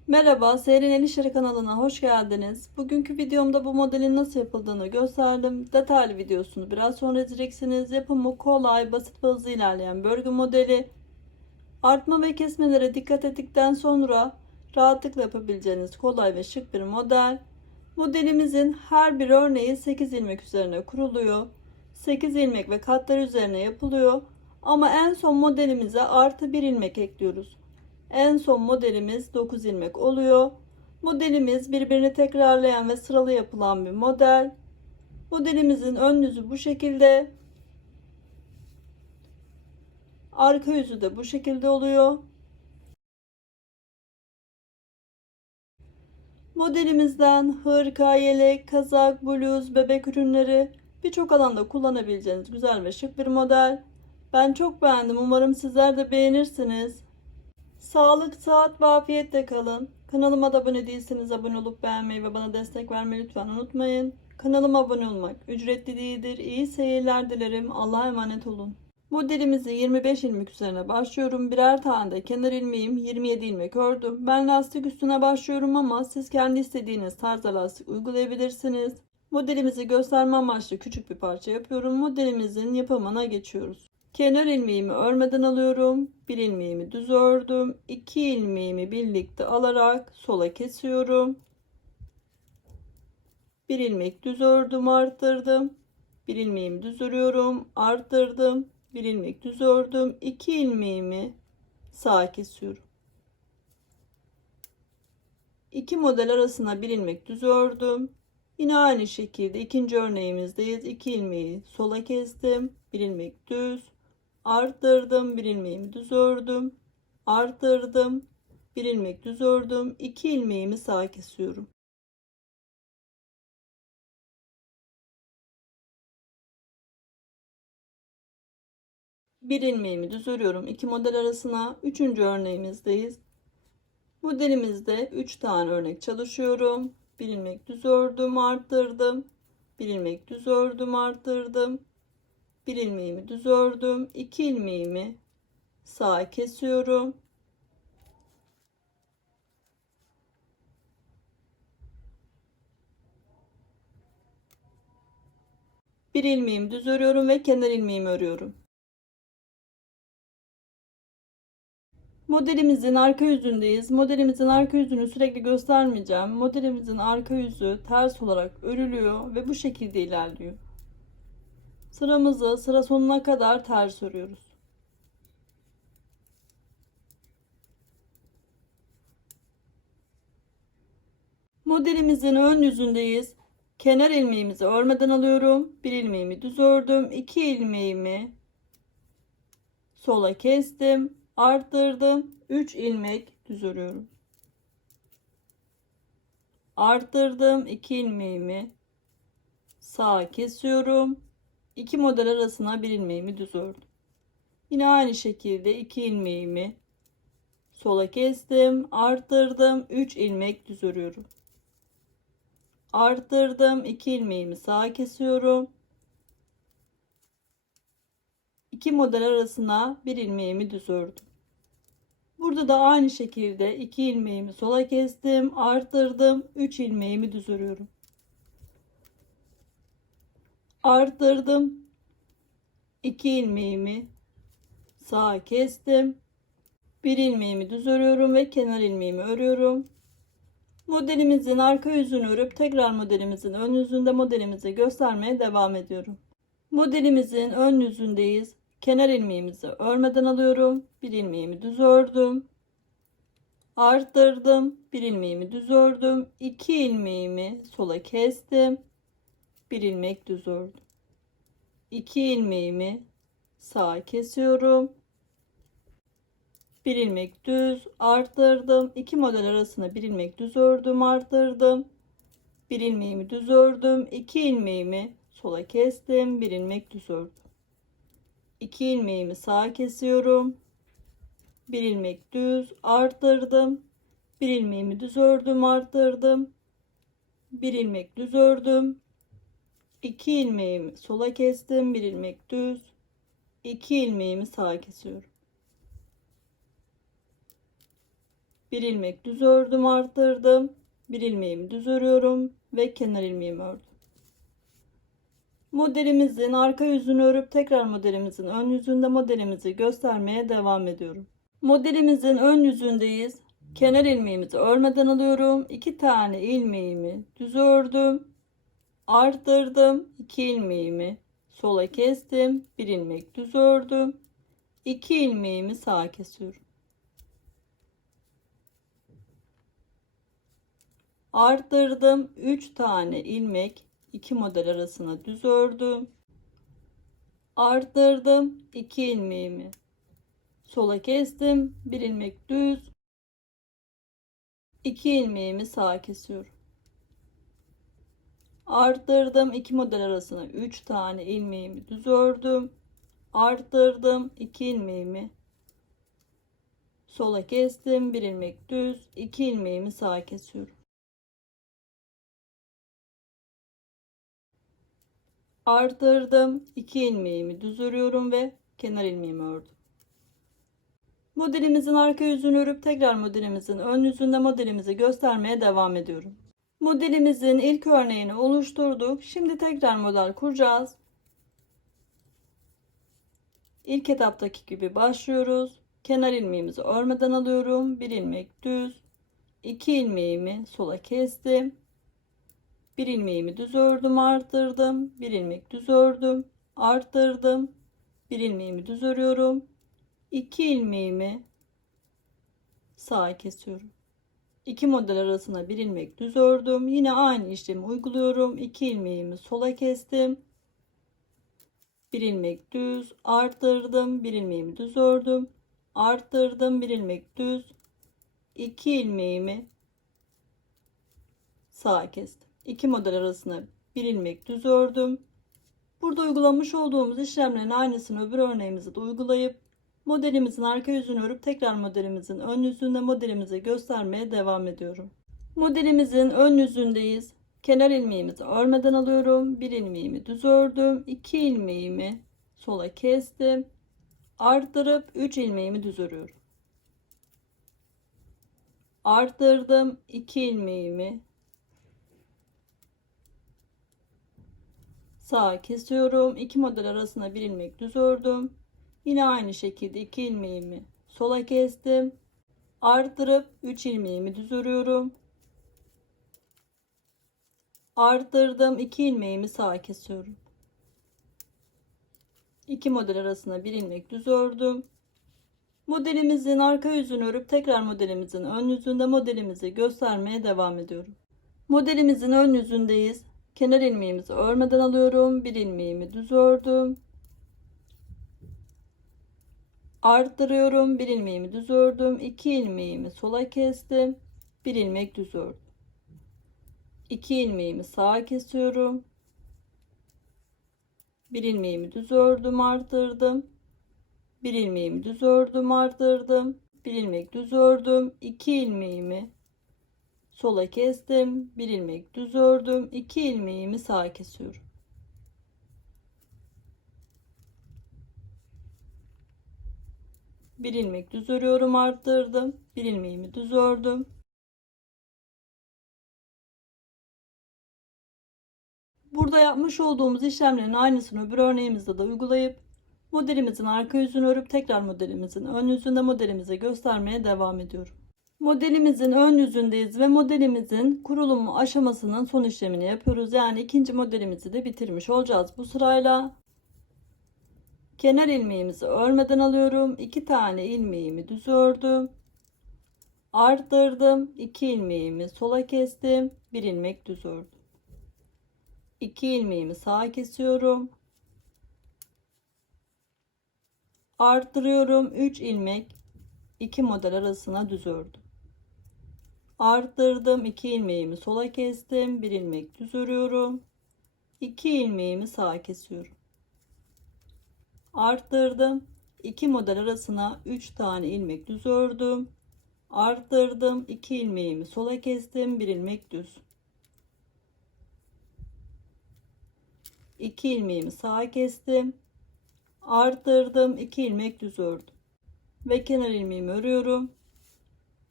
Merhaba, Seyrin El İşleri kanalına hoş geldiniz. Bugünkü videomda bu modelin nasıl yapıldığını gösterdim. Detaylı videosunu biraz sonra izleyeceksiniz. Yapımı kolay, basit ve hızlı ilerleyen bir örgü modeli. Artma ve kesmelere dikkat ettikten sonra rahatlıkla yapabileceğiniz kolay ve şık bir model. Modelimizin her bir örneği 8 ilmek üzerine kuruluyor. 8 ilmek ve katlar üzerine yapılıyor. Ama en son modelimize artı 1 ilmek ekliyoruz. En son modelimiz 9 ilmek oluyor. Modelimiz birbirini tekrarlayan ve sıralı yapılan bir model. Modelimizin ön yüzü bu şekilde. Arka yüzü de bu şekilde oluyor. Modelimizden hırka, yelek, kazak, bluz, bebek ürünleri birçok alanda kullanabileceğiniz güzel ve şık bir model. Ben çok beğendim. Umarım sizler de beğenirsiniz. Sağlık, sıhhat ve afiyetle kalın. Kanalıma da abone değilseniz abone olup beğenmeyi ve bana destek vermeyi lütfen unutmayın. Kanalıma abone olmak ücretli değildir. İyi seyirler dilerim. Allah'a emanet olun. Modelimizi 25 ilmek üzerine başlıyorum. Birer tane de kenar ilmeğim 27 ilmek ördüm. Ben lastik üstüne başlıyorum ama siz kendi istediğiniz tarzda lastik uygulayabilirsiniz. Modelimizi gösterme amaçlı küçük bir parça yapıyorum. Modelimizin yapımına geçiyoruz. Kenar ilmeğimi örmeden alıyorum. Bir ilmeğimi düz ördüm. 2 ilmeğimi birlikte alarak sola kesiyorum. Bir ilmek düz ördüm, arttırdım. Bir ilmeğimi düz örüyorum, arttırdım. Bir ilmek düz ördüm. 2 ilmeğimi sağa kesiyorum. 2 model arasına bir ilmek düz ördüm. Yine aynı şekilde ikinci örneğimizdeyiz. 2 ilmeği sola kestim. Bir ilmek düz, arttırdım. Bir ilmeğimi düz ördüm, arttırdım. Bir ilmek düz ördüm. 2 ilmeğimi sağa kesiyorum. Bir ilmeğimi düz örüyorum. 2 model arasına. Üçüncü örneğimizdeyiz. Modelimizde 3 tane örnek çalışıyorum. Bir ilmek düz ördüm, arttırdım. Bir ilmek düz ördüm, arttırdım. Bir ilmeğimi düz ördüm. 2 ilmeğimi sağa kesiyorum. Bir ilmeğimi düz örüyorum ve kenar ilmeğimi örüyorum. Modelimizin arka yüzündeyiz. Modelimizin arka yüzünü sürekli göstermeyeceğim. Modelimizin arka yüzü ters olarak örülüyor ve bu şekilde ilerliyor. Sıramızı sıra sonuna kadar ters örüyoruz. Modelimizin ön yüzündeyiz. Kenar ilmeğimizi örmeden alıyorum. Bir ilmeğimi düz ördüm. 2 ilmeğimi sola kestim. Arttırdım. 3 ilmek düz örüyorum. Arttırdım. 2 ilmeğimi sağa kesiyorum. 2 model arasına bir ilmeğimi düz ördüm. Yine aynı şekilde 2 ilmeğimi sola kestim. Arttırdım. 3 ilmek düz örüyorum. Arttırdım. 2 ilmeğimi sağa kesiyorum. 2 model arasına bir ilmeğimi düz ördüm. Burada da aynı şekilde 2 ilmeğimi sola kestim, arttırdım, 3 ilmeğimi düz örüyorum. Arttırdım, 2 ilmeğimi sağa kestim, bir ilmeğimi düz örüyorum ve kenar ilmeğimi örüyorum. Modelimizin arka yüzünü örüp tekrar modelimizin ön yüzünde modelimizi göstermeye devam ediyorum. Modelimizin ön yüzündeyiz. Kenar ilmeğimizi örmeden alıyorum. Bir ilmeğimi düz ördüm. Arttırdım. Bir ilmeğimi düz ördüm. 2 ilmeğimi sola kestim. Bir ilmek düz ördüm. 2 ilmeğimi sağa kesiyorum. Bir ilmek düz arttırdım. 2 model arasına bir ilmek düz ördüm, arttırdım. Bir ilmeğimi düz ördüm. 2 ilmeğimi sola kestim. Bir ilmek düz ördüm. 2 ilmeğimi sağa kesiyorum. Bir ilmek düz arttırdım. Bir ilmeğimi düz ördüm, arttırdım. Bir ilmek düz ördüm. 2 ilmeğimi sola kestim. Bir ilmek düz. 2 ilmeğimi sağa kesiyorum. 2 ilmeğimi düz arttırdım. Bir ilmeğimi düz ördüm, arttırdım. Bir ilmek düz ördüm. 2 ilmeğimi sola kestim. Bir ilmek düz. 2 ilmeğimi sağa kesiyorum. 2 ilmeğimi düz. 2 ilmeğimi sola kestim. Bir ilmek düz. 2 ilmeğimi sağa kesiyorum. Bir ilmek düz ördüm, arttırdım. Bir ilmeğimi düz örüyorum ve kenar ilmeğimi ördüm. Modelimizin arka yüzünü örüp tekrar modelimizin ön yüzünde modelimizi göstermeye devam ediyorum. Modelimizin ön yüzündeyiz. Kenar ilmeğimizi örmeden alıyorum. 2 tane ilmeğimi düz ördüm. Arttırdım. 2 ilmeğimi sola kestim. 1 ilmek düz ördüm. 2 ilmeğimi sağa kesiyorum. Arttırdım. 3 tane ilmek 2 model arasına düz ördüm. Arttırdım. 2 ilmeğimi sola kestim. 1 ilmek düz. 2 ilmeğimi sağa kesiyorum. Arttırdım. 2 model arasına 3 tane ilmeğimi düz ördüm. Arttırdım. 2 ilmeğimi sola kestim. 1 ilmek düz. 2 ilmeğimi sağa kesiyorum. Arttırdım. 2 ilmeğimi düz örüyorum ve kenar ilmeğimi ördüm. Modelimizin arka yüzünü örüp tekrar modelimizin ön yüzünde modelimizi göstermeye devam ediyorum. Modelimizin ilk örneğini oluşturduk. Şimdi tekrar model kuracağız. İlk etaptaki gibi başlıyoruz. Kenar ilmeğimizi örmeden alıyorum. 1 ilmek düz. 2 ilmeğimi sola kestim. 1 ilmeğimi düz ördüm, arttırdım. 1 ilmek düz ördüm, arttırdım. 1 ilmeğimi düz örüyorum. 2 ilmeğimi sağa kesiyorum. 2 model arasına 1 ilmek düz ördüm. Yine aynı işlemi uyguluyorum. 2 ilmeğimi sola kestim. 1 ilmek düz, arttırdım. 1 ilmeğimi düz ördüm. Arttırdım. 1 ilmek düz. 2 ilmeğimi sağa kestim. 2 model arasına 1 ilmek düz ördüm. Burada uygulamış olduğumuz işlemlerin aynısını öbür örneğimizi de uygulayıp modelimizin arka yüzünü örüp tekrar modelimizin ön yüzünde modelimizi göstermeye devam ediyorum. Modelimizin ön yüzündeyiz. Kenar ilmeğimizi örmeden alıyorum. 1 ilmeğimi düz ördüm. 2 ilmeğimi sola kestim. Arttırıp 3 ilmeğimi düz örüyorum. Arttırdım. 2 ilmeğimi sağa kesiyorum. 2 model arasına 1 ilmek düz ördüm. Yine aynı şekilde 2 ilmeğimi sola kestim. Arttırıp 3 ilmeğimi düz örüyorum. Arttırdım. 2 ilmeğimi sağa kesiyorum. 2 model arasına 1 ilmek düz ördüm. Modelimizin arka yüzünü örüp tekrar modelimizin ön yüzünde modelimizi göstermeye devam ediyorum. Modelimizin ön yüzündeyiz. Kenar ilmeğimizi örmeden alıyorum. 1 ilmeğimi düz ördüm. Arttırıyorum. 1 ilmeğimi düz ördüm. 2 ilmeğimi sola kestim. 1 ilmek düz ördüm. 2 ilmeğimi sağa kesiyorum. 1 ilmeğimi düz ördüm, arttırdım. 1 ilmeğimi düz ördüm, arttırdım. 1 ilmek düz ördüm. 2 ilmeğimi sola kestim. 1 ilmek düz ördüm. 2 ilmeğimi sağa kesiyorum. Bir ilmek düz örüyorum, arttırdım. 1 ilmeğimi düz ördüm. Burada yapmış olduğumuz işlemlerin aynısını öbür örneğimizde de uygulayıp modelimizin arka yüzünü örüp tekrar modelimizin ön yüzünde modelimizi göstermeye devam ediyorum. Modelimizin ön yüzündeyiz ve modelimizin kurulumu aşamasının son işlemini yapıyoruz. Yani ikinci modelimizi de bitirmiş olacağız bu sırayla. Kenar ilmeğimizi örmeden alıyorum. 2 tane ilmeğimi düz ördüm. Arttırdım. 2 ilmeğimi sola kestim. 1 ilmek düz ördüm. 2 ilmeğimi sağa kesiyorum. Arttırıyorum. 3 ilmek 2 model arasına düz ördüm. Arttırdım. 2 ilmeğimi sola kestim. 1 ilmek düz örüyorum. 2 ilmeğimi sağa kesiyorum. Arttırdım. 2 model arasına 3 tane ilmek düz ördüm. Arttırdım. 2 ilmeğimi sola kestim. 1 ilmek düz. 2 ilmeğimi sağa kestim. Arttırdım. 2 ilmek düz ördüm. Ve kenar ilmeğimi örüyorum.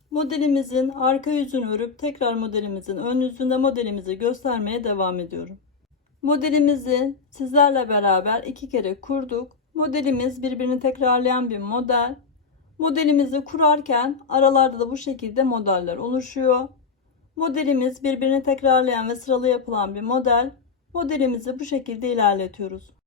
Modelimizin arka yüzünü örüp tekrar modelimizin ön yüzünde modelimizi göstermeye devam ediyorum. Modelimizi sizlerle beraber 2 kere kurduk. Modelimiz birbirini tekrarlayan bir model. Modelimizi kurarken aralarda da bu şekilde modeller oluşuyor. Modelimiz birbirini tekrarlayan ve sıralı yapılan bir model. Modelimizi bu şekilde ilerletiyoruz.